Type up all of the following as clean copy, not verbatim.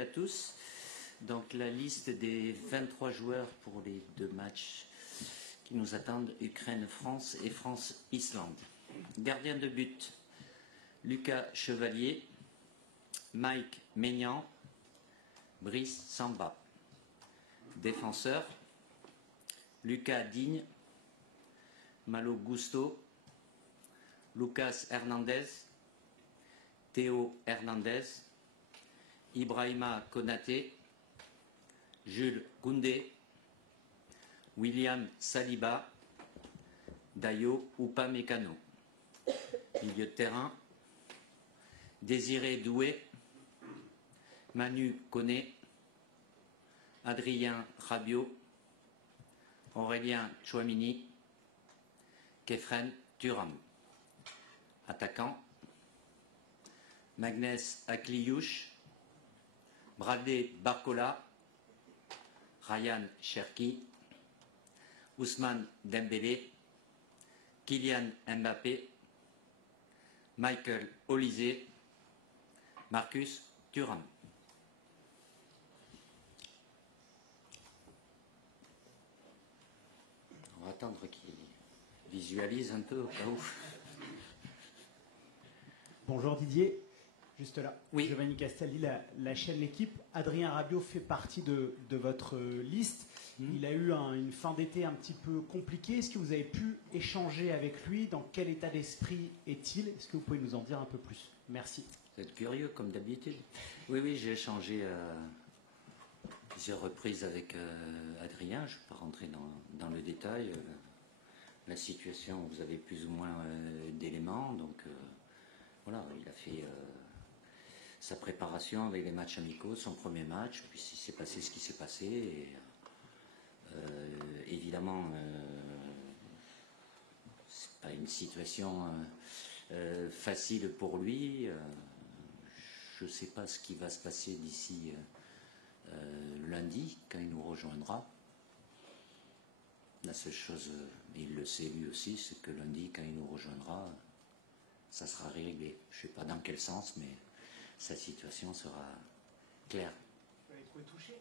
À tous. Donc la liste des 23 joueurs pour les 2 matchs qui nous attendent, Ukraine-France et France-Islande. Gardien de but, Lucas Chevalier, Mike Maignan, Brice Samba. Défenseur, Lucas Digne, Malo Gusto, Lucas Hernandez, Théo Hernandez, Ibrahima Konaté, Jules Koundé, William Saliba, Dayo Upamecano. Milieu de terrain, Désiré Doué, Manu Koné, Adrien Rabiot, Aurélien Tchouamini, Kefren Thuram. Attaquant, Magnès Akliouche, Bradley Barcola, Ryan Cherki, Ousmane Dembélé, Kylian Mbappé, Michael Olysée, Marcus Thuram. On va attendre qu'il visualise un peu au cas où. Bonjour Didier, juste là. Oui. Giovanni Castaldi, la chaîne L'équipe. Adrien Rabiot fait partie de votre liste. Il a eu une fin d'été un petit peu compliquée. Est-ce que vous avez pu échanger avec lui? Dans quel état d'esprit est-il? Est-ce que vous pouvez nous en dire un peu plus? Merci. Vous êtes curieux comme d'habitude. Oui, j'ai échangé plusieurs reprises avec Adrien. Je ne vais pas rentrer dans le détail. La situation, vous avez plus ou moins d'éléments. Donc voilà, il a fait sa préparation avec les matchs amicaux, son premier match, puis il s'est passé ce qui s'est passé. Et, évidemment, c'est pas une situation facile pour lui. Je ne sais pas ce qui va se passer d'ici lundi, quand il nous rejoindra. La seule chose, il le sait lui aussi, c'est que lundi, quand il nous rejoindra, ça sera réglé. Je ne sais pas dans quel sens, mais sa situation sera claire. Vous avez trouvé touché?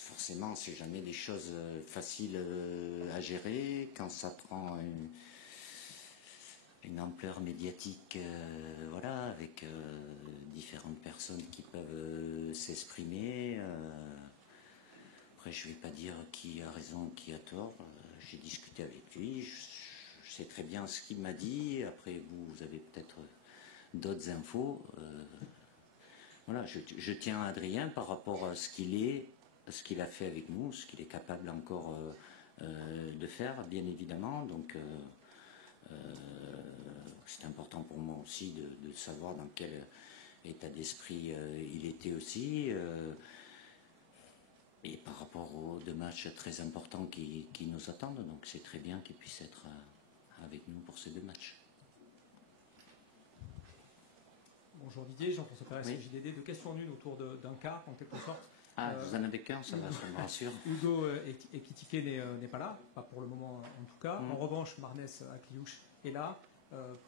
Forcément, c'est jamais des choses faciles à gérer. Quand ça prend une ampleur médiatique, voilà, avec différentes personnes qui peuvent s'exprimer. Après, je ne vais pas dire qui a raison, qui a tort. J'ai discuté avec lui. Je sais très bien ce qu'il m'a dit. Après, vous avez peut-être d'autres infos. Voilà, je tiens à Adrien par rapport à ce qu'il est, à ce qu'il a fait avec nous, ce qu'il est capable encore de faire, bien évidemment. Donc, c'est important pour moi aussi de savoir dans quel état d'esprit il était aussi. Et par rapport aux 2 matchs très importants qui nous attendent, donc c'est très bien qu'il puisse être avec nous pour ces 2 matchs. Bonjour Didier, Jean-François Pérez, Oui. JDD. 2 questions en une autour d'un cas, en quelque sorte. Vous en avez qu'un, ça va, ça me rassure. Hugo Ekitike n'est pas là, pas pour le moment en tout cas. En revanche, Marnès Akliouche est là.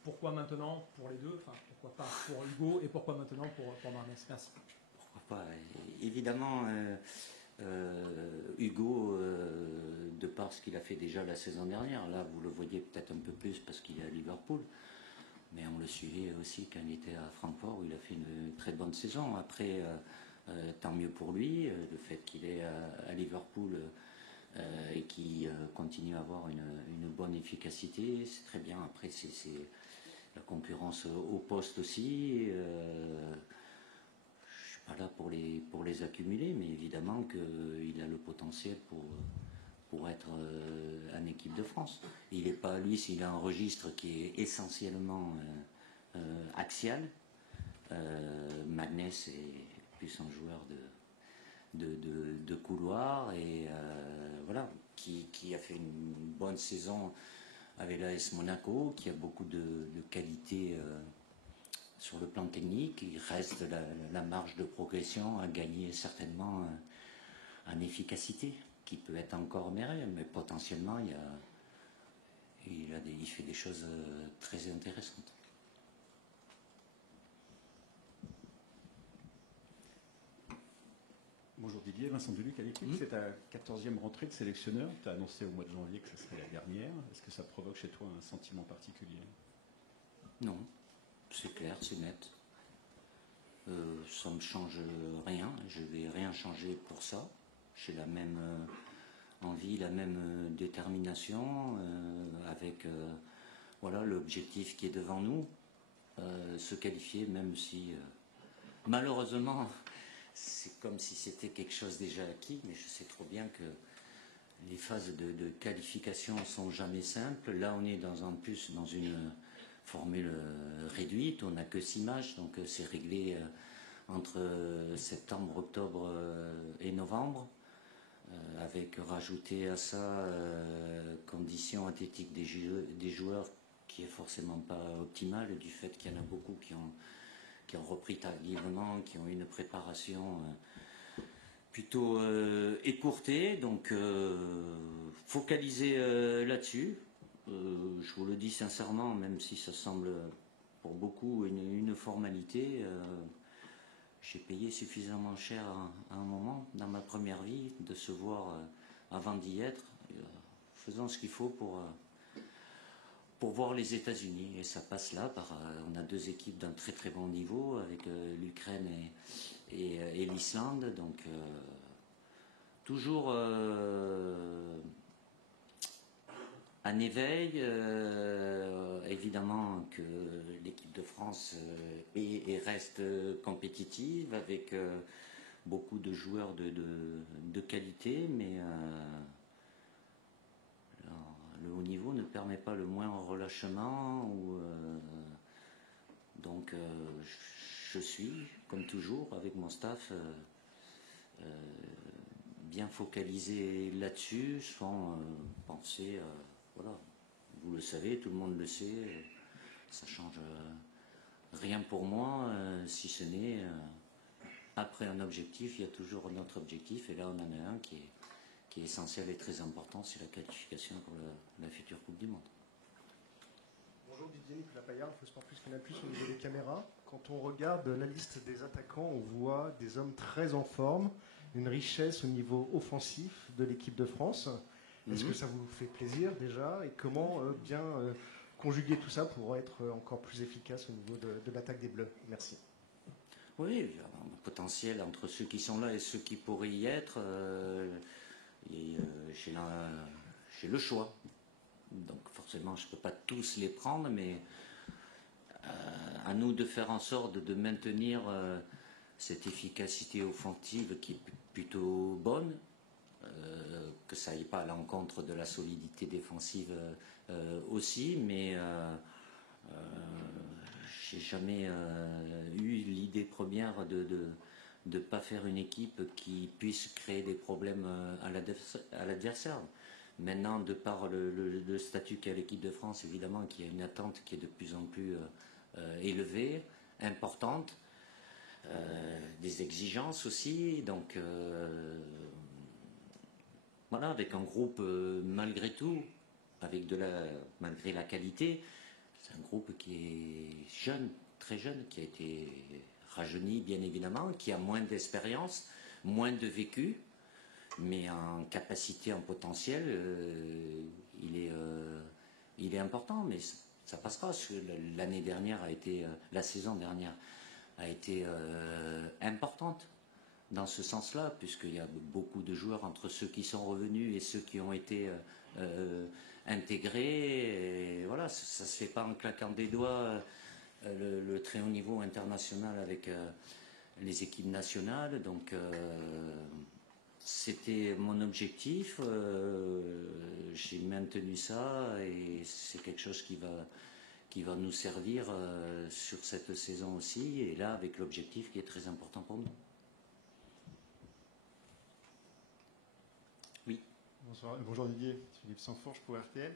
Pourquoi maintenant pour les deux? Enfin, pourquoi pas pour Hugo et pourquoi maintenant pour Marnès? Merci. Pourquoi pas? Évidemment, Hugo, de par ce qu'il a fait déjà la saison dernière, là vous le voyez peut-être un peu plus parce qu'il est à Liverpool, mais on le suivait aussi quand il était à Francfort où il a fait une très bonne saison. Après, tant mieux pour lui, le fait qu'il est à Liverpool et qu'il continue à avoir une bonne efficacité, c'est très bien. Après, c'est la concurrence au poste aussi. Je suis pas là pour les accumuler, mais évidemment qu'il a le potentiel pour être en équipe de France. Il n'est pas, lui, s'il a un registre qui est essentiellement axial. Magnès est plus un joueur de couloir et voilà, qui a fait une bonne saison avec l'AS Monaco, qui a beaucoup de qualités sur le plan technique. Il reste la marge de progression à gagner certainement en efficacité, qui peut être encore meilleure, mais potentiellement il fait des choses très intéressantes. Didier, Vincent Duluc à l'équipe. C'est ta 14e rentrée de sélectionneur. Tu as annoncé au mois de janvier que ce serait la dernière. Est-ce que ça provoque chez toi un sentiment particulier? Non, c'est clair, c'est net. Ça ne me change rien. Je ne vais rien changer pour ça. J'ai la même envie, la même détermination avec voilà, l'objectif qui est devant nous. Se qualifier, même si malheureusement c'est comme si c'était quelque chose déjà acquis, mais je sais trop bien que les phases de qualification sont jamais simples. Là on est en plus dans une formule réduite, on n'a que 6 matchs, donc c'est réglé entre septembre, octobre et novembre, avec rajouté à ça conditions athlétiques des joueurs qui est forcément pas optimale du fait qu'il y en a beaucoup qui ont repris tardivement, qui ont eu une préparation plutôt écourtée, donc focaliser là-dessus. Je vous le dis sincèrement, même si ça semble pour beaucoup une formalité, j'ai payé suffisamment cher à un moment dans ma première vie de se voir avant d'y être, faisant ce qu'il faut pour voir les États-Unis. Et ça passe là on a 2 équipes d'un très très bon niveau avec l'Ukraine et l'Islande, donc toujours un éveil. Évidemment que l'équipe de France est et reste compétitive avec beaucoup de joueurs de qualité, mais le haut niveau ne permet pas le moindre relâchement. Donc je suis, comme toujours, avec mon staff, bien focalisé là-dessus, sans penser, voilà, vous le savez, tout le monde le sait, ça change rien pour moi, si ce n'est après un objectif, il y a toujours un autre objectif, et là on en a un qui est essentiel et très important, c'est la qualification pour la future Coupe du Monde. Bonjour Didier, Nicolas Paillard, il faut Sport Plus qu'on a plus au niveau des caméras. Quand on regarde la liste des attaquants, on voit des hommes très en forme, une richesse au niveau offensif de l'équipe de France. Est-ce que ça vous fait plaisir déjà? Et comment bien conjuguer tout ça pour être encore plus efficace au niveau de l'attaque des Bleus? Merci. Oui, il y a un potentiel entre ceux qui sont là et ceux qui pourraient y être. J'ai le choix. Donc forcément, je ne peux pas tous les prendre, mais à nous de faire en sorte de maintenir cette efficacité offensive qui est plutôt bonne, que ça n'aille pas à l'encontre de la solidité défensive aussi, mais j'ai jamais eu l'idée première de ne pas faire une équipe qui puisse créer des problèmes à l'adversaire. Maintenant, de par le statut qu'a l'équipe de France, évidemment, qu'il y a une attente qui est de plus en plus élevée, importante, des exigences aussi, donc voilà, avec un groupe malgré tout, malgré la qualité, c'est un groupe qui est jeune, très jeune, qui a été rajeuni bien évidemment, qui a moins d'expérience, moins de vécu, mais en capacité, en potentiel, il est important, mais ça passera. L'année dernière la saison dernière a été importante dans ce sens-là, puisqu'il y a beaucoup de joueurs entre ceux qui sont revenus et ceux qui ont été intégrés. Et voilà, ça ne se fait pas en claquant des doigts le très haut niveau international avec les équipes nationales. Donc c'était mon objectif, j'ai maintenu ça et c'est quelque chose qui va nous servir sur cette saison aussi, et là avec l'objectif qui est très important pour nous. Oui. Bonsoir, bonjour Didier, Philippe Sanforge pour RTL.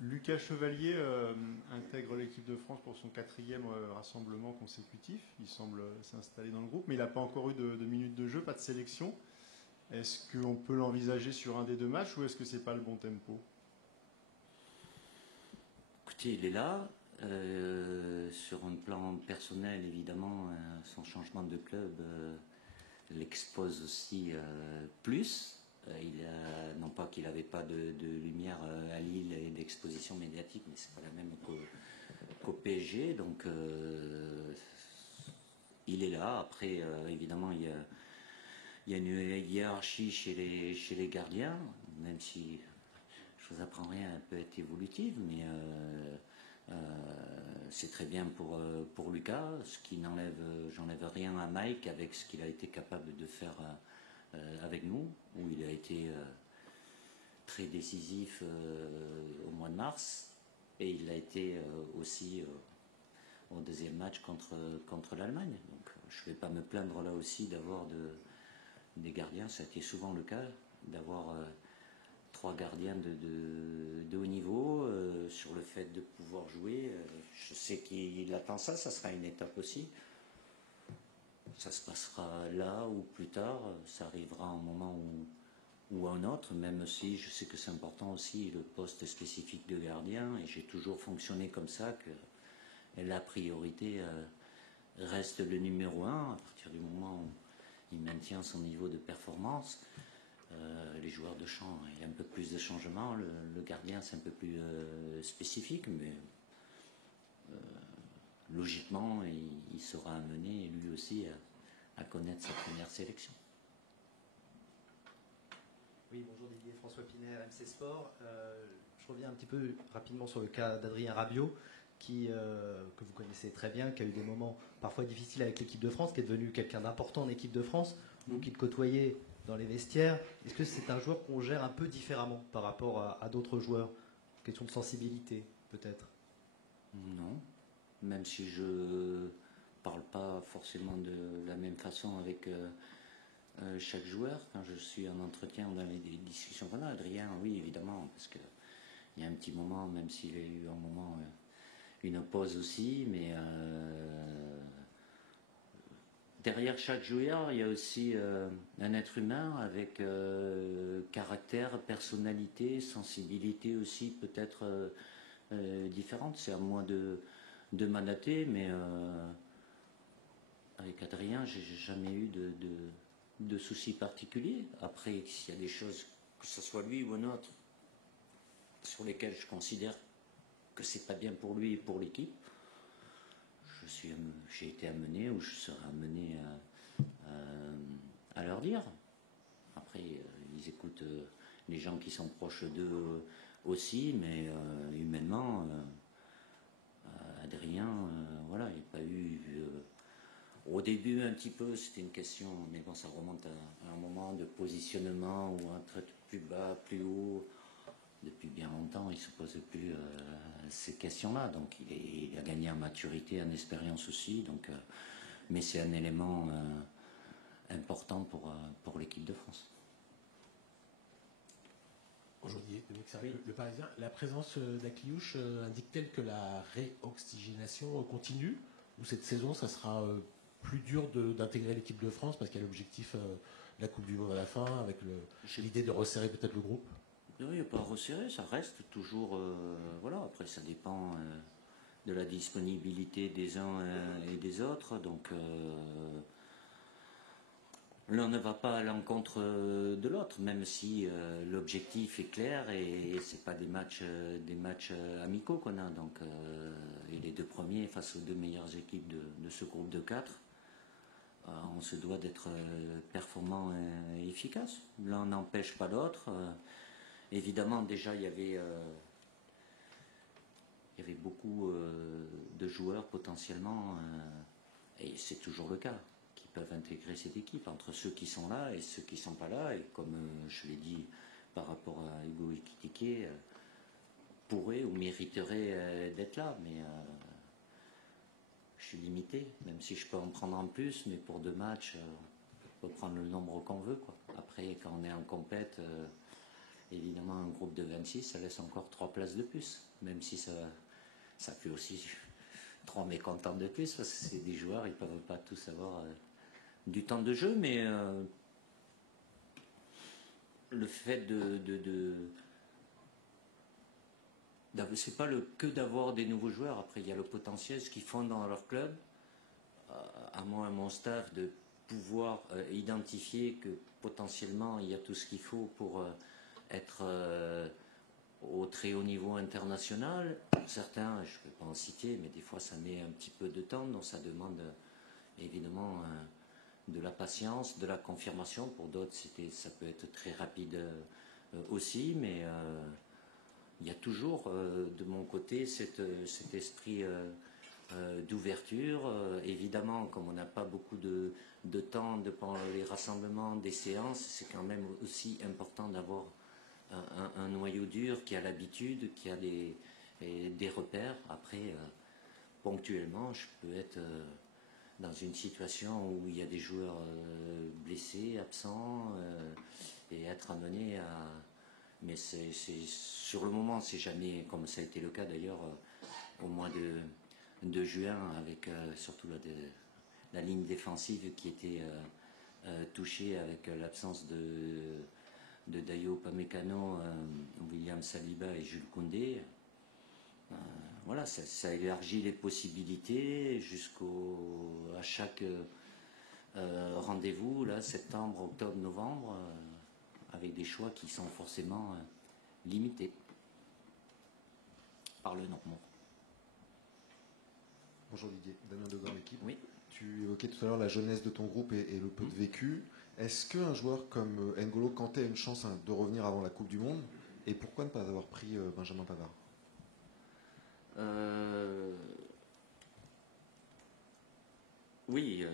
Lucas Chevalier intègre l'équipe de France pour son 4e rassemblement consécutif. Il semble s'installer dans le groupe, mais il n'a pas encore eu de minutes de jeu, pas de sélection. Est-ce qu'on peut l'envisager sur un des 2 matchs ou est-ce que c'est pas le bon tempo? Écoutez, il est là. Sur un plan personnel, évidemment, son changement de club l'expose aussi plus. Non pas qu'il n'avait pas de lumière à Lille et d'exposition médiatique, mais c'est pas la même qu'au PSG. Donc il est là. Après, évidemment, il y a une hiérarchie chez les gardiens, même si je vous apprends rien, elle peut être évolutive, mais c'est très bien pour Lucas, ce qui j'enlève rien à Mike avec ce qu'il a été capable de faire avec nous, où il a été très décisif au mois de mars, et il a été aussi au deuxième match contre l'Allemagne. Donc je ne vais pas me plaindre là aussi d'avoir des gardiens, ça a été souvent le cas, d'avoir 3 gardiens de haut niveau, sur le fait de pouvoir jouer. Je sais qu'il attend ça sera une étape aussi. Ça se passera là ou plus tard, ça arrivera à un moment ou à un autre, même si je sais que c'est important aussi le poste spécifique de gardien, et j'ai toujours fonctionné comme ça, que la priorité reste le numéro 1, à partir du moment où il maintient son niveau de performance. Les joueurs de champ, il y a un peu plus de changements, le gardien c'est un peu plus spécifique, mais logiquement il sera amené lui aussi à connaître sa première sélection. Oui, bonjour Didier, François Pinet, RMC Sport. Je reviens un petit peu rapidement sur le cas d'Adrien Rabiot, que vous connaissez très bien, qui a eu des moments parfois difficiles avec l'équipe de France, qui est devenu quelqu'un d'important en équipe de France, vous qui le côtoyez dans les vestiaires. Est-ce que c'est un joueur qu'on gère un peu différemment par rapport à d'autres joueurs? Question de sensibilité, peut-être? Non, même si je parle pas forcément de la même façon avec chaque joueur. Quand je suis en entretien ou dans les discussions qu'on a, Adrien, oui, évidemment, parce qu'il y a un petit moment, même s'il a eu un moment une pause aussi, mais derrière chaque joueur, il y a aussi un être humain avec caractère, personnalité, sensibilité aussi peut-être différente. C'est à moi de m'adapter, mais avec Adrien, j'ai jamais eu de soucis particuliers. Après, s'il y a des choses, que ce soit lui ou un autre, sur lesquelles je considère que c'est pas bien pour lui et pour l'équipe, j'ai été amené ou je serai amené à leur dire. Après, ils écoutent les gens qui sont proches d'eux aussi, mais humainement, Adrien, voilà, il n'y a pas eu. Au début, un petit peu, c'était une question, mais bon, ça remonte à un moment de positionnement ou un trait plus bas, plus haut. Depuis bien longtemps, il ne se pose plus ces questions-là. Donc, il a gagné en maturité, en expérience aussi. Donc, mais c'est un élément important pour l'équipe de France. Aujourd'hui, le Parisien, la présence d'Akliouche indique-t-elle que la réoxygénation continue, ou cette saison, ça sera plus dur d'intégrer l'équipe de France parce qu'il y a l'objectif de la Coupe du Monde à la fin, avec l'idée de resserrer peut-être le groupe? Non, il n'y a pas à resserrer, ça reste toujours. Voilà, après, ça dépend de la disponibilité des uns et des autres. Donc, l'un ne va pas à l'encontre de l'autre, même si l'objectif est clair et c'est pas des matchs amicaux qu'on a. Donc, et les 2 premiers face aux 2 meilleures équipes de ce groupe de 4, on se doit d'être performant et efficace. L'un n'empêche pas l'autre. Évidemment, déjà, il y avait beaucoup de joueurs potentiellement, et c'est toujours le cas, qui peuvent intégrer cette équipe, entre ceux qui sont là et ceux qui ne sont pas là. Et comme je l'ai dit par rapport à Hugo Ekitike, pourraient ou mériteraient d'être là. Mais je suis limité, même si je peux en prendre en plus, mais pour 2 matchs, on peut prendre le nombre qu'on veut, quoi. Après, quand on est en compète, évidemment, un groupe de 26, ça laisse encore 3 places de plus, même si ça fait aussi 3 mécontents de plus, parce que c'est des joueurs, ils ne peuvent pas tous avoir du temps de jeu, mais le fait c'est pas que d'avoir des nouveaux joueurs. Après, il y a le potentiel, ce qu'ils font dans leur club, à moi et mon staff, de pouvoir identifier que potentiellement il y a tout ce qu'il faut pour être au très haut niveau international. Certains, je ne vais pas en citer, mais des fois ça met un petit peu de temps, donc ça demande évidemment de la patience, de la confirmation. Pour d'autres, ça peut être très rapide aussi, mais il y a toujours de mon côté cet esprit d'ouverture. Évidemment, comme on n'a pas beaucoup de temps pendant les rassemblements, des séances, c'est quand même aussi important d'avoir un noyau dur qui a l'habitude, qui a des repères. Après, ponctuellement, je peux être dans une situation où il y a des joueurs blessés, absents, et être amené à... Mais sur le moment, c'est jamais, comme ça a été le cas d'ailleurs au mois de juin, avec surtout la ligne défensive qui était touchée avec l'absence de Dayo Upamecano, William Saliba et Jules Koundé. Voilà, ça élargit les possibilités à chaque rendez-vous, là, septembre, octobre, novembre, avec des choix qui sont forcément limités par le nombre. Bonjour Didier, Damien Degan, l'équipe. Oui. Tu évoquais tout à l'heure la jeunesse de ton groupe et le peu de vécu. Est-ce qu'un joueur comme N'Golo Kanté a une chance de revenir avant la Coupe du Monde? Et pourquoi ne pas avoir pris Benjamin Pavard? Oui,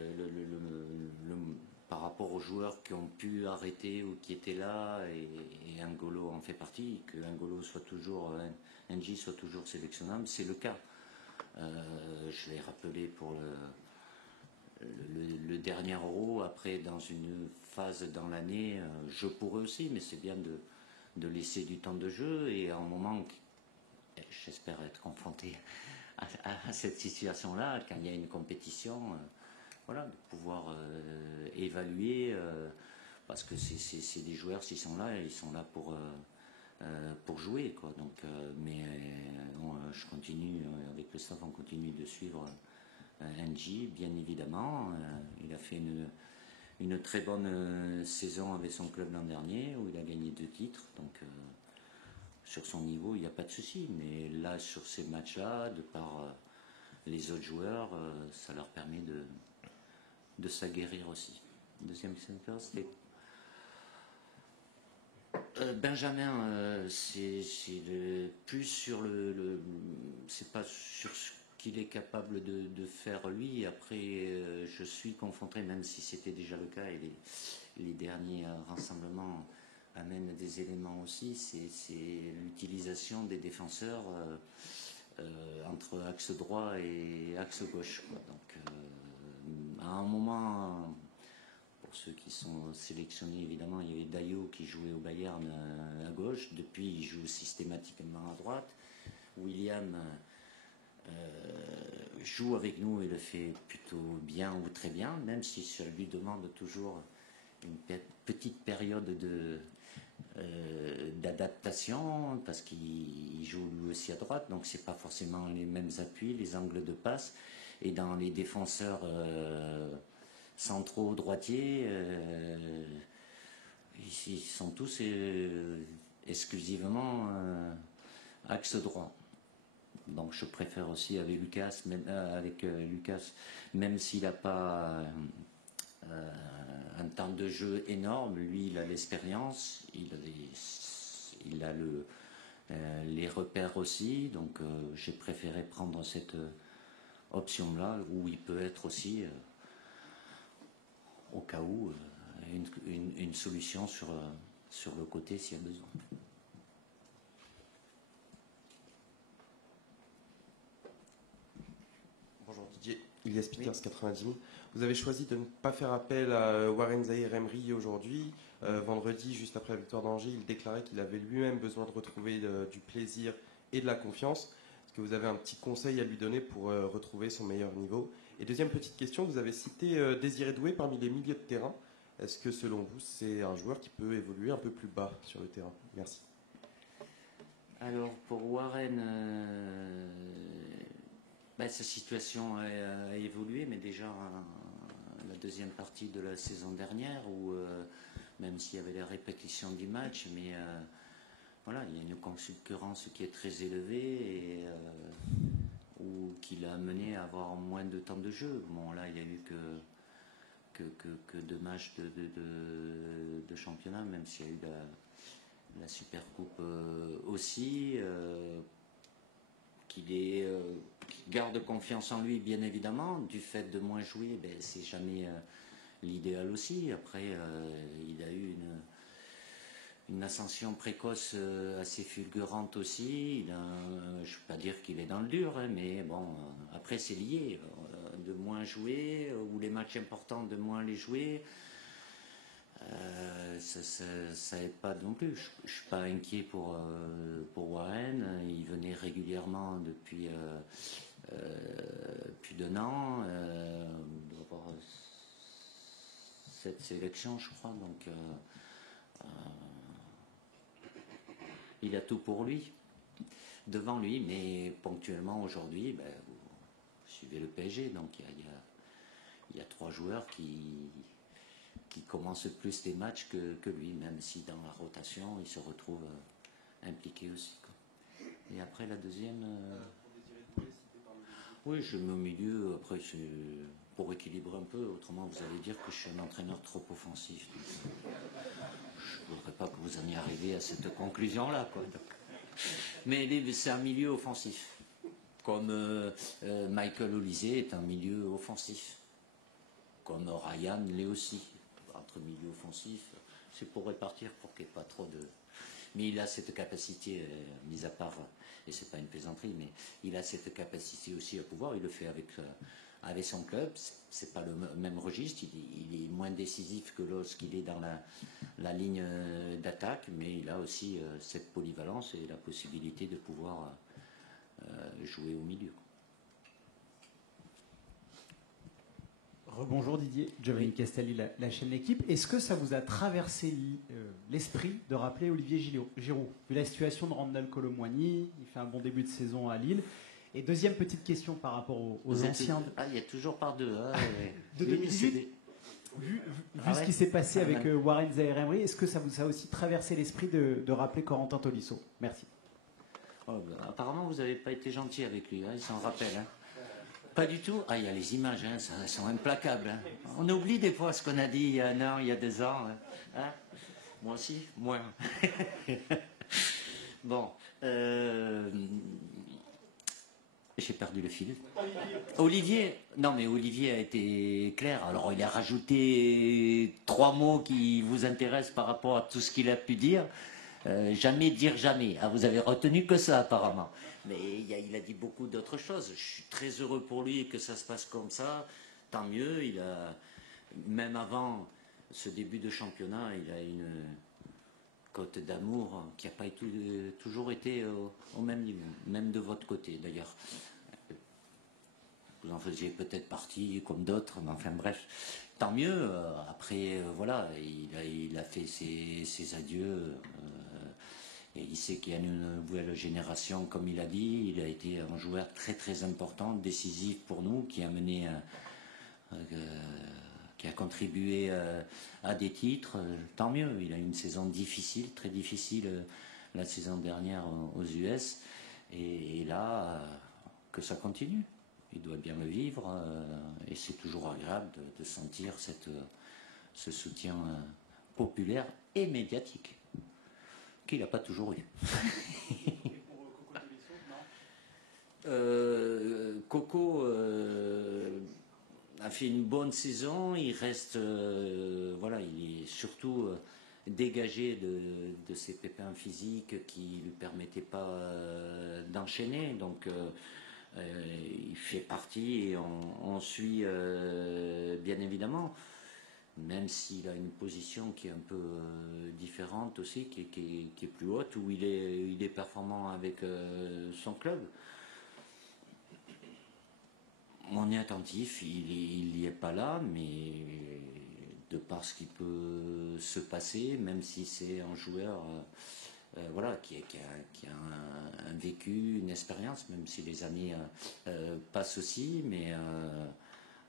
par rapport aux joueurs qui ont pu arrêter ou qui étaient là, et N'Golo en fait partie, que N'Golo soit toujours, NJ soit toujours sélectionnable, c'est le cas. Je l'ai rappelé pour le dernier Euro. Après, dans une phase dans l'année, je pourrais aussi, mais c'est bien de laisser du temps de jeu, et à un moment, j'espère être confronté à cette situation-là, quand il y a une compétition, voilà, de pouvoir évaluer, parce que c'est des joueurs, s'ils sont là, ils sont là pour jouer, quoi. Donc, mais je continue, avec le staff, on continue de suivre NJ, bien évidemment. Il a fait une très bonne saison avec son club l'an dernier, où il a gagné 2 titres, donc sur son niveau, il n'y a pas de souci. Mais là, sur ces matchs-là, de par les autres joueurs, ça leur permet de s'aguerrir aussi. Deuxième center, c'était Benjamin. C'est plus sur c'est pas sur ce qu'il est capable de faire lui. Après, je suis confronté, même si c'était déjà le cas, et les derniers rassemblements amènent des éléments aussi, c'est l'utilisation des défenseurs entre axe droit et axe gauche, quoi. Donc, à un moment, pour ceux qui sont sélectionnés, évidemment, il y avait Dayo qui jouait au Bayern à gauche. Depuis, il joue systématiquement à droite. William joue avec nous et le fait plutôt bien ou très bien, même si ça lui demande toujours une petite période d'adaptation, parce qu'il joue lui aussi à droite, donc c'est pas forcément les mêmes appuis, les angles de passe. Et dans les défenseurs centraux droitiers, ils sont tous exclusivement axe droit. Donc je préfère aussi avec Lucas, même s'il n'a pas un temps de jeu énorme, lui il a l'expérience, il a les repères aussi, donc j'ai préféré prendre cette option-là, où il peut être aussi, au cas où, une solution sur le côté s'il y a besoin. Bonjour Didier, Ilias Peters, oui. 90 000. Vous avez choisi de ne pas faire appel à Warren Zaïre-Emery aujourd'hui. Vendredi, juste après la victoire d'Angers, il déclarait qu'il avait lui-même besoin de retrouver du plaisir et de la confiance. Est-ce que vous avez un petit conseil à lui donner pour retrouver son meilleur niveau? Et deuxième petite question, vous avez cité Désiré Doué parmi les milieux de terrain. Est-ce que selon vous, c'est un joueur qui peut évoluer un peu plus bas sur le terrain? Merci. Alors pour Warren, sa situation a évolué, mais déjà la deuxième partie de la saison dernière, où même s'il y avait les répétitions du match, mais voilà, il y a une concurrence qui est très élevée et ou qui l'a amené à avoir moins de temps de jeu. Bon, là, il n'y a eu que 2 matchs de championnat, même s'il y a eu la Super Coupe aussi. Qu'il garde confiance en lui, bien évidemment. Du fait de moins jouer, ben, c'est jamais l'idéal aussi. Après, il a eu une ascension précoce assez fulgurante aussi. Je ne vais pas dire qu'il est dans le dur, hein, mais bon, après c'est lié. De moins jouer, ou les matchs importants, de moins les jouer, ça n'aide pas non plus. Je ne suis pas inquiet pour Warren. Il venait régulièrement depuis plus d'1 an. Il doit avoir 7 sélections, je crois. Donc, il a tout pour lui, devant lui. Mais ponctuellement, aujourd'hui, ben, vous suivez le PSG. Donc, il y a 3 joueurs qui commence plus les matchs que lui, même si dans la rotation, il se retrouve impliqué aussi, quoi. Et après, la deuxième... Oui, je me mets au milieu. Après, c'est pour équilibrer un peu. Autrement, vous allez dire que je suis un entraîneur trop offensif. Je ne voudrais pas que vous en y arriviez à cette conclusion-là, quoi. Mais c'est un milieu offensif. Comme Michael Olise est un milieu offensif. Comme Ryan l'est aussi. Entre milieu offensif, c'est pour répartir, pour qu'il n'y ait pas trop de... Mais il a cette capacité, mis à part, et c'est pas une plaisanterie, mais il a cette capacité aussi à pouvoir, il le fait avec son club, c'est pas le même registre, il est moins décisif que lorsqu'il est dans la ligne d'attaque, mais il a aussi cette polyvalence et la possibilité de pouvoir jouer au milieu. Rebonjour Didier, Giovanni Castelli, la chaîne L'équipe. Est-ce que ça vous a traversé l'esprit de rappeler Olivier Giroud? Vu la situation de Randal Colomwani, il fait un bon début de saison à Lille. Et deuxième petite question par rapport aux anciens... il y a toujours par deux. Hein, de 2018, vu ce qui s'est passé avec Warren Zaïre-Emery, est-ce que ça vous a aussi traversé l'esprit de rappeler Corentin Tolisso? Merci. Oh, bah, apparemment, vous n'avez pas été gentil avec lui, hein, il s'en rappelle. Hein. Pas du tout. Ah, il y a les images, hein, ça sont implacables. Hein. On oublie des fois ce qu'on a dit il y a 1 an, il y a 2 ans. Hein. Moi aussi, moins. Bon. J'ai perdu le fil. Olivier. Non, mais Olivier a été clair. Alors, il a rajouté 3 mots qui vous intéressent par rapport à tout ce qu'il a pu dire. Jamais dire jamais. Ah, vous avez retenu que ça, apparemment. Mais il a dit beaucoup d'autres choses. Je suis très heureux pour lui que ça se passe comme ça. Tant mieux. Même avant ce début de championnat, il a une cote d'amour qui n'a pas toujours été au même niveau, même de votre côté d'ailleurs. Vous en faisiez peut-être partie comme d'autres, mais enfin bref, tant mieux. Après, voilà, il a fait ses adieux. Et il sait qu'il y a une nouvelle génération, comme il a dit. Il a été un joueur très très important, décisif pour nous, qui a mené, qui a contribué à des titres. Tant mieux. Il a eu une saison difficile, très difficile, la saison dernière aux US. Et là, que ça continue. Il doit bien le vivre. Et c'est toujours agréable de sentir ce soutien populaire et médiatique. Qu'il n'a pas toujours eu. Coco a fait une bonne saison, il reste, voilà, il est surtout dégagé de ses pépins physiques qui ne lui permettaient pas d'enchaîner, donc il fait partie et on suit bien évidemment. Même s'il a une position qui est un peu différente aussi, qui est plus haute, où il est performant avec son club. On est attentif, il n'y est pas là, mais de par ce qui peut se passer, même si c'est un joueur voilà, qui a un vécu, une expérience, même si les années passent aussi, mais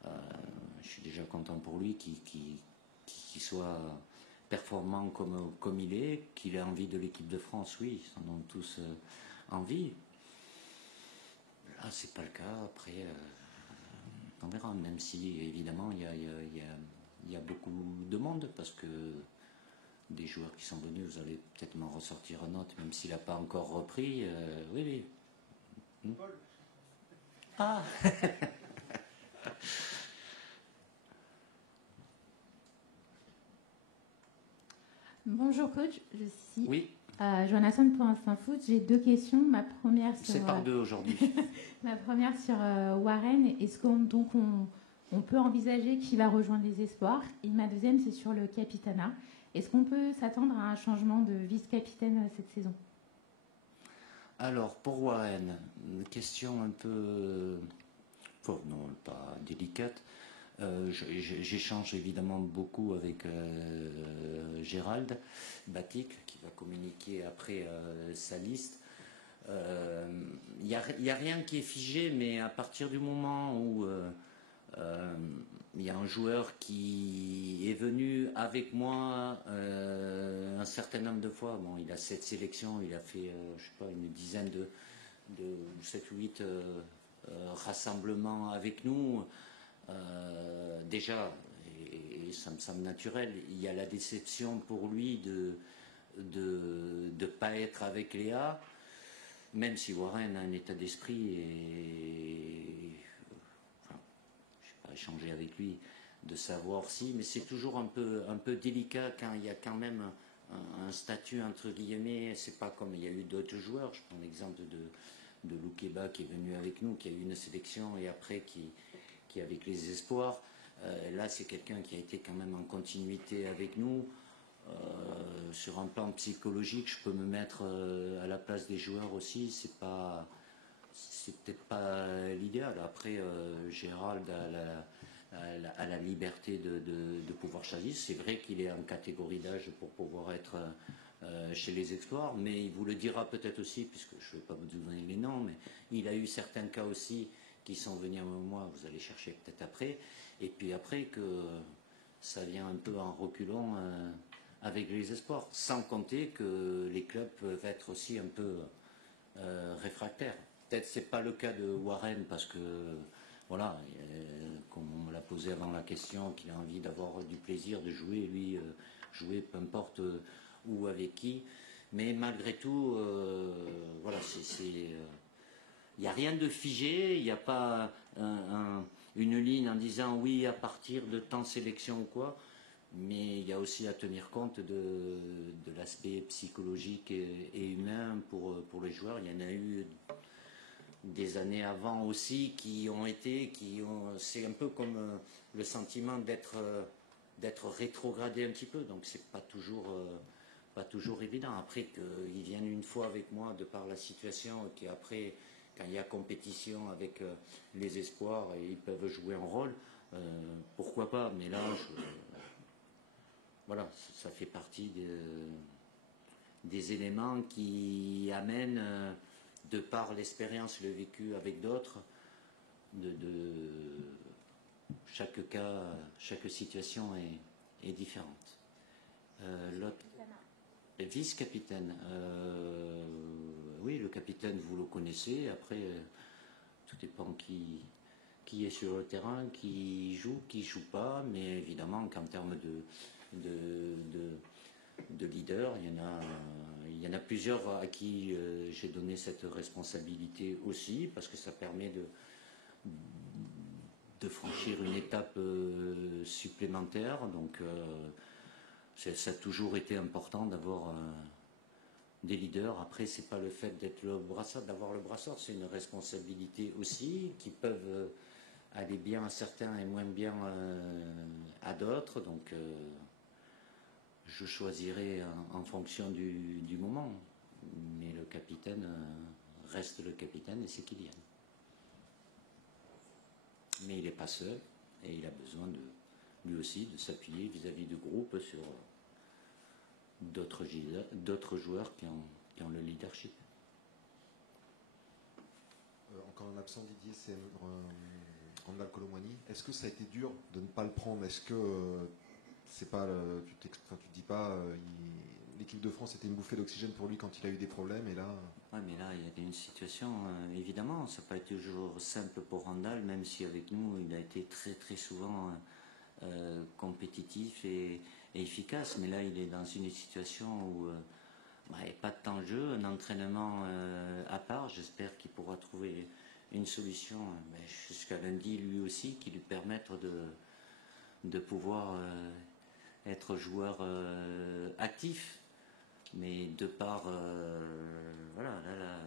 Je suis déjà content pour lui qu'il soit performant comme il est, qu'il ait envie de l'équipe de France, oui, ils en ont tous envie. Là, c'est pas le cas. Après, on verra, même si évidemment il y a beaucoup de monde, parce que des joueurs qui sont venus, vous allez peut-être m'en ressortir un autre, même s'il n'a pas encore repris. Oui, oui. Paul. Ah. Bonjour coach, je suis Oui. Joannasson pour Instant Foot. J'ai 2 questions. Ma première sur. C'est par 2 aujourd'hui. Ma première sur Warren. Est-ce qu'on peut envisager qu'il va rejoindre les espoirs? Et ma deuxième, c'est sur le capitana. Est-ce qu'on peut s'attendre à un changement de vice-capitaine cette saison? Alors, pour Warren, une question un peu, non, pas délicate. J'échange évidemment beaucoup avec Gérald Batic, qui va communiquer après sa liste. Il n'y a rien qui est figé, mais à partir du moment où il y a un joueur qui est venu avec moi un certain nombre de fois. Bon, il a 7 sélections, il a fait, je sais pas, une dizaine de 7 ou 8 rassemblements avec nous. Déjà, et ça me semble naturel, il y a la déception pour lui de pas être avec Léa, même si Warren a un état d'esprit et échanger avec lui, de savoir si, mais c'est toujours un peu délicat quand il y a quand même un statut entre guillemets. C'est pas comme il y a eu d'autres joueurs. Je prends l'exemple de Loukeba qui est venu avec nous, qui a eu une sélection et après qui est avec les espoirs. Là, c'est quelqu'un qui a été quand même en continuité avec nous. Sur un plan psychologique, je peux me mettre à la place des joueurs aussi. C'est peut-être pas l'idéal. Après, Gérald a la liberté de pouvoir choisir. C'est vrai qu'il est en catégorie d'âge pour pouvoir être chez les espoirs, mais il vous le dira peut-être aussi, puisque je ne vais pas vous donner les noms, mais il a eu certains cas aussi qui sont venus à moi, vous allez chercher peut-être après, et puis après que ça vient un peu en reculant avec les espoirs, sans compter que les clubs peuvent être aussi un peu réfractaires. Peut-être c'est pas le cas de Warren parce que voilà, comme on me l'a posé avant la question, qu'il a envie d'avoir du plaisir de jouer, lui jouer peu importe où avec qui, mais malgré tout, voilà, il n'y a rien de figé, il n'y a pas une ligne en disant oui à partir de temps sélection ou quoi, mais il y a aussi à tenir compte de l'aspect psychologique et humain pour les joueurs. Il y en a eu des années avant aussi c'est un peu comme le sentiment d'être rétrogradé un petit peu, donc c'est pas toujours évident. Après qu'ils viennent une fois avec moi de par la situation et qu'après quand il y a compétition avec les espoirs et ils peuvent jouer un rôle, pourquoi pas, mais là voilà, ça fait partie des éléments qui amènent de par l'expérience, le vécu avec d'autres, chaque cas, chaque situation est différente. L'autre, vice-capitaine, oui, le capitaine, vous le connaissez. Après, tout dépend qui est sur le terrain, qui joue pas, mais évidemment qu'en termes de leader, il y en a plusieurs à qui j'ai donné cette responsabilité aussi, parce que ça permet de franchir une étape supplémentaire. Donc ça a toujours été important d'avoir des leaders. Après, c'est pas le fait d'avoir le brassard, c'est une responsabilité aussi qui peuvent aller bien à certains et moins bien à d'autres. Donc je choisirai en fonction du moment, mais le capitaine reste le capitaine et c'est Kylian. Mais il n'est pas seul et il a besoin lui aussi de s'appuyer vis-à-vis du groupe sur d'autres joueurs qui ont le leadership. Encore un absent, Didier, c'est Randall Colomwani. Est-ce que ça a été dur de ne pas le prendre? Est-ce que c'est pas, tu te dis pas, l'équipe de France était une bouffée d'oxygène pour lui quand il a eu des problèmes et là. Ouais, mais là, il y a une situation, évidemment, ça n'a pas été toujours simple pour Randall, même si avec nous, il a été très très souvent compétitif et efficace. Mais là, il est dans une situation où il n'y a pas de temps de jeu, un entraînement à part. J'espère qu'il pourra trouver une solution jusqu'à lundi, lui aussi, qui lui permette de pouvoir être joueur actif. Mais de par, voilà, là,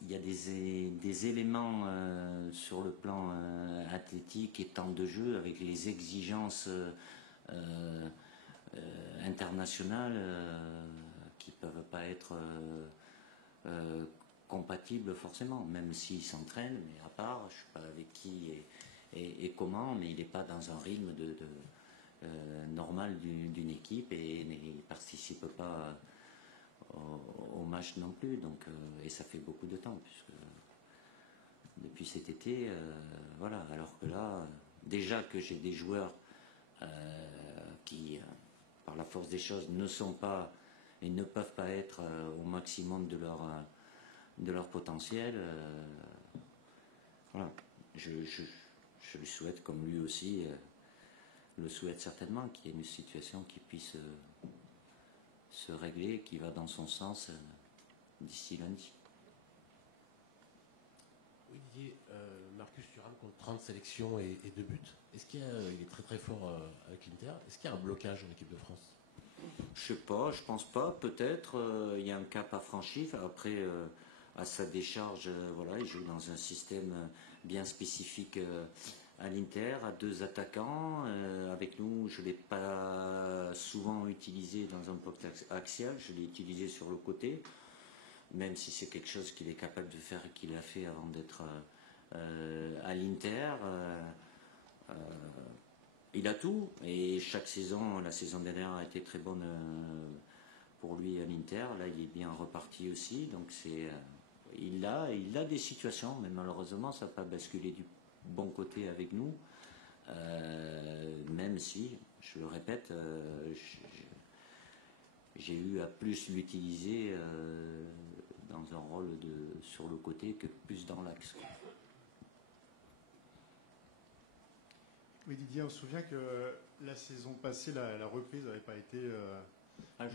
il y a des éléments sur le plan athlétique et temps de jeu avec les exigences internationales qui ne peuvent pas être compatibles forcément, même s'il s'entraîne, mais à part, je ne sais pas avec qui et comment, mais il n'est pas dans un rythme normal d'une équipe et il ne participe pas au match non plus, donc, et ça fait beaucoup de temps puisque depuis cet été, voilà, alors que là, déjà que j'ai des joueurs qui, par la force des choses, ne sont pas et ne peuvent pas être au maximum de leur potentiel, voilà, je lui souhaite, comme lui aussi le souhaite certainement, qu'il y ait une situation qui puisse se régler, qui va dans son sens d'ici lundi. Oui, Didier, Marcus Thuram compte 30 sélections et 2 buts. Est-ce qu'il est très très fort avec l'Inter. Est-ce qu'il y a un blocage en équipe de France? Je sais pas, je pense pas. Peut-être, il y a un cap à franchir. Après, à sa décharge, voilà, il joue dans un système bien spécifique à l'Inter, à 2 attaquants. Avec nous, je ne l'ai pas souvent utilisé dans un poste axial, je l'ai utilisé sur le côté, même si c'est quelque chose qu'il est capable de faire et qu'il a fait avant d'être à l'Inter. Il a tout, et chaque saison, la saison dernière a été très bonne pour lui à l'Inter. Là, il est bien reparti aussi, donc il a des situations, mais malheureusement, ça n'a pas basculé du bon côté avec nous, même si, je le répète, j'ai eu à plus l'utiliser dans un rôle sur le côté que plus dans l'axe. Oui, Didier, on se souvient que la saison passée, la reprise n'avait pas été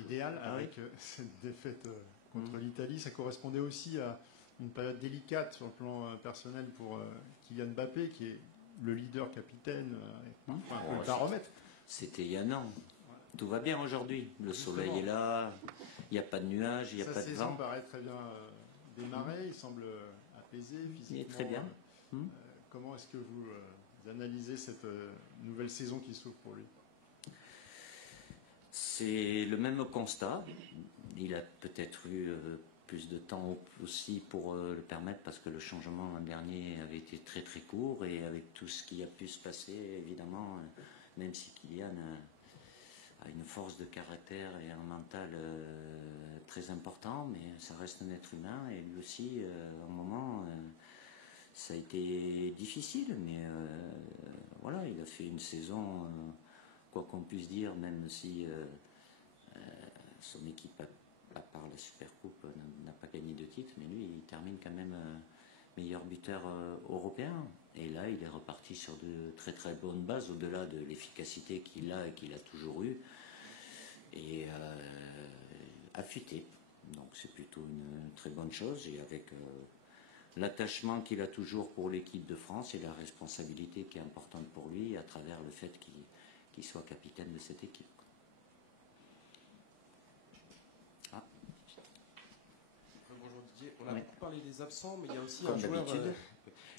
idéale avec cette défaite contre l'Italie. Ça correspondait aussi à une période délicate sur le plan personnel pour Kylian Mbappé, qui est le leader capitaine, un peu le baromètre. C'était il y a un an. Tout va bien aujourd'hui. Le soleil est là, il n'y a pas de nuages, il n'y a pas de vent. Sa saison paraît très bien démarrée, il semble apaisé physiquement. Il est très bien. Comment est-ce que vous analysez cette nouvelle saison qui s'ouvre pour lui? C'est le même constat. Il a peut-être eu plus de temps aussi pour le permettre, parce que le changement l'an dernier avait été très très court, et avec tout ce qui a pu se passer, évidemment, même si Kylian a une force de caractère et un mental très important, mais ça reste un être humain, et lui aussi, à un moment, ça a été difficile, mais voilà, il a fait une saison, quoi qu'on puisse dire, même si son équipe, à part la Supercoupe, n'a pas gagné de titre, mais lui, il termine quand même meilleur buteur européen. Et là, il est reparti sur de très très bonnes bases, au-delà de l'efficacité qu'il a et qu'il a toujours eu, et affûté. Donc c'est plutôt une très bonne chose, et avec l'attachement qu'il a toujours pour l'équipe de France et la responsabilité qui est importante pour lui à travers le fait qu'il soit capitaine de cette équipe. Bonjour Didier, on a beaucoup parlé des absents, mais il y a aussi comme un joueur...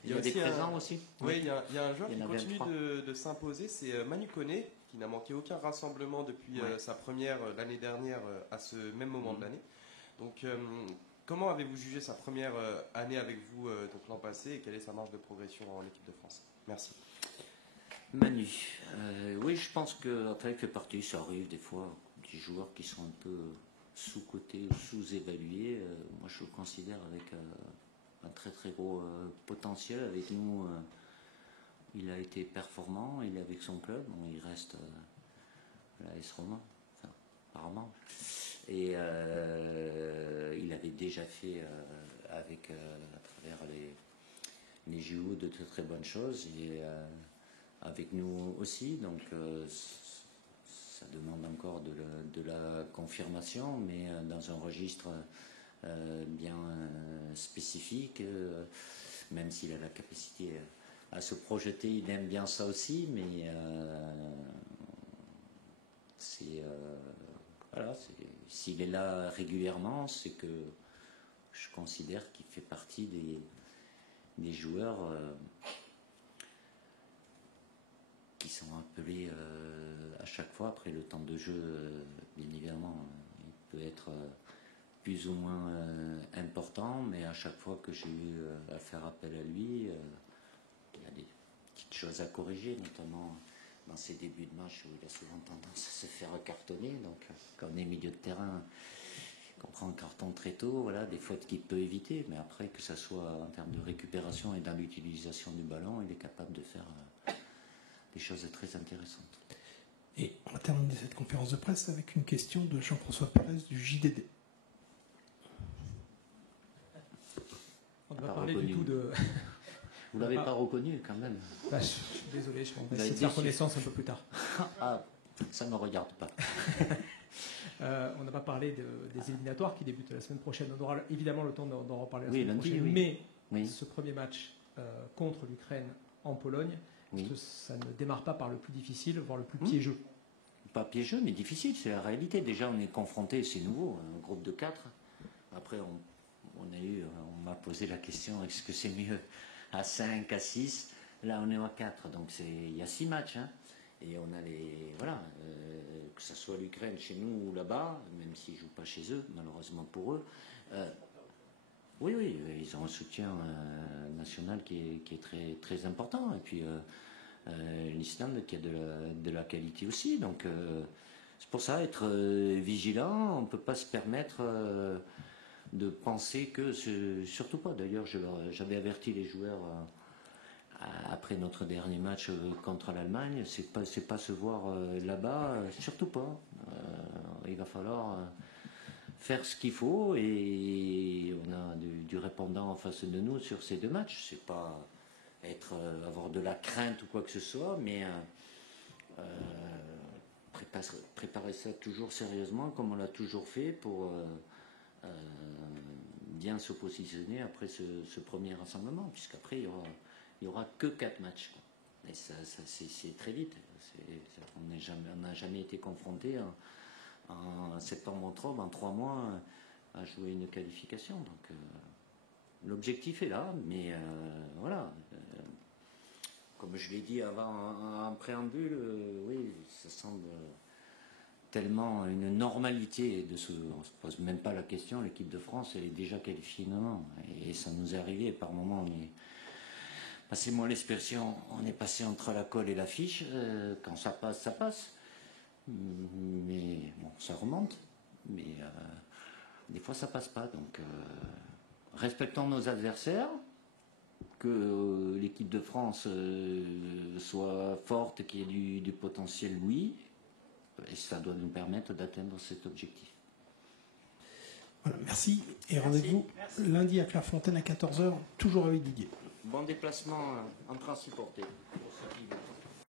il y a des présents aussi. Oui, il y a un joueur qui continue de s'imposer, c'est Manu Koné, qui n'a manqué aucun rassemblement depuis sa première l'année dernière à ce même moment de l'année. Donc, comment avez-vous jugé sa première année avec vous donc l'an passé, et quelle est sa marge de progression en équipe de France? Merci. Manu, oui, je pense que après, il fait partie, ça arrive des fois, des joueurs qui sont un peu sous-cotés ou sous-évalués. Moi, je le considère avec un très très gros potentiel avec nous. Il a été performant, il est avec son club, bon, il reste à l'AS Roma, enfin, apparemment. Et il avait déjà fait avec à travers les JO de très très bonnes choses et avec nous aussi, donc ça demande encore de la confirmation, mais dans un registre bien spécifique, même s'il a la capacité à se projeter, il aime bien ça aussi, mais voilà, s'il est là régulièrement, c'est que je considère qu'il fait partie des joueurs qui sont appelés à chaque fois. Après le temps de jeu, bien évidemment, il peut être plus ou moins important, mais à chaque fois que j'ai eu à faire appel à lui, il y a des petites choses à corriger, notamment dans ses débuts de match où il a souvent tendance à se faire cartonner. Donc quand on est milieu de terrain, qu'on prend un carton très tôt, voilà, des fautes qu'il peut éviter, mais après que ça soit en termes de récupération et dans l'utilisation du ballon, il est capable de faire des choses très intéressantes. Et on va terminer cette conférence de presse avec une question de Jean-François Pérez du JDD. On ne va parler du tout de... Vous ne l'avez pas reconnu quand même. Bah, je suis désolé, je vais essayer de faire connaissance un peu plus tard. Ah, ça ne me regarde pas. On n'a pas parlé des éliminatoires qui débutent la semaine prochaine. On aura évidemment le temps d'en reparler la semaine lundi, prochaine. oui. Mais ce premier match contre l'Ukraine en Pologne, est-ce que ça ne démarre pas par le plus difficile, voire le plus piégeux? Pas piégeux, mais difficile, c'est la réalité. Déjà, on est confronté, c'est nouveau, un groupe de 4. Après, on m'a posé la question, est-ce que c'est mieux à 5, à 6? Là, on est à 4, donc il y a 6 matchs. Hein. Et on a que ce soit l'Ukraine chez nous ou là-bas, même s'ils ne jouent pas chez eux, malheureusement pour eux. Oui, ils ont un soutien national qui est très, très important. Et puis l'Islande qui a de la qualité aussi. Donc c'est pour ça, être vigilant, on ne peut pas se permettre de penser que, surtout pas. D'ailleurs, j'avais averti les joueurs après notre dernier match contre l'Allemagne, c'est pas se voir là-bas, surtout pas. Il va falloir faire ce qu'il faut et on a du répondant en face de nous sur ces 2 matchs. C'est pas avoir de la crainte ou quoi que ce soit, mais préparer ça toujours sérieusement comme on l'a toujours fait pour bien se positionner après ce premier rassemblement, puisqu'après il n'y aura que 4 matchs. Et ça c'est très vite. On n'a jamais été confronté en septembre-octobre, en 3 mois, à jouer une qualification. Donc l'objectif est là, mais voilà. Comme je l'ai dit avant en préambule, oui, ça semble tellement une normalité on ne se pose même pas la question. L'équipe de France, elle est déjà qualifiée, non. Et ça nous est arrivé par moments. Passez-moi l'expression, on est passé entre la colle et la fiche. Quand ça passe, ça passe. Mais bon, ça remonte. Mais des fois, ça passe pas. Donc, respectons nos adversaires. Que l'équipe de France soit forte, qu'il y ait du potentiel, oui. Et ça doit nous permettre d'atteindre cet objectif. Voilà, merci. Et rendez-vous lundi à Clairefontaine à 14h, toujours avec Didier. Bon déplacement en transporté.